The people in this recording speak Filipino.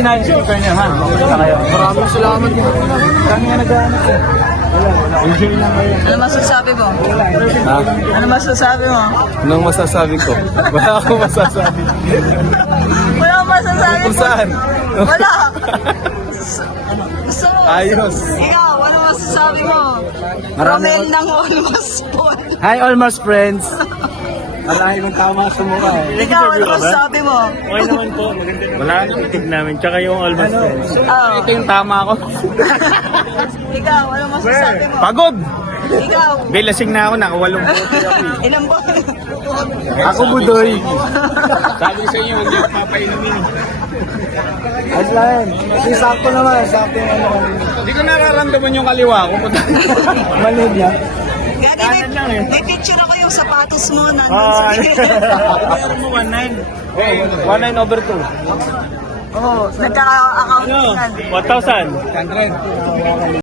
na yung speaker niya, ha? Okay na kayo. Maraming salamat. Kami nga nag-aanap eh. Enjoy lang kayo. Ano masasabi mo? Ha? Ano masasabi mo? Anong masasabi ko? Wala akong masasabi. Wala akong masasabi Kung mo. saan? Wala. Gusto mo? Ayos. Ikaw, ano masasabi mo? Romel ng almost full. Hi, Almost friends. Alahin mong tama sa mukha eh. Ikaw, ano masasabi mo? Okay naman po. Wala ang titig namin. Tsaka yung almost friends. Oh. Ito yung tama ko. Ikaw, ano masasabi mo? Pagod! Ikaw, Hindi, lasing na ako. Nakawalong bote ako eh. ilang ba? Ako budoy. Sabi sa inyo, hindi ako papainumin. Aslan, hindi sakto naman. Sakto yung ano. Hindi ko nararamdaman yung kaliwa ko. Manid niya. Gani, may picture ako yung sapatos mo nandun sa Meron mo 1.9. Okay, 1.9/2. Oo, nagka-account yan. 1,000. 100.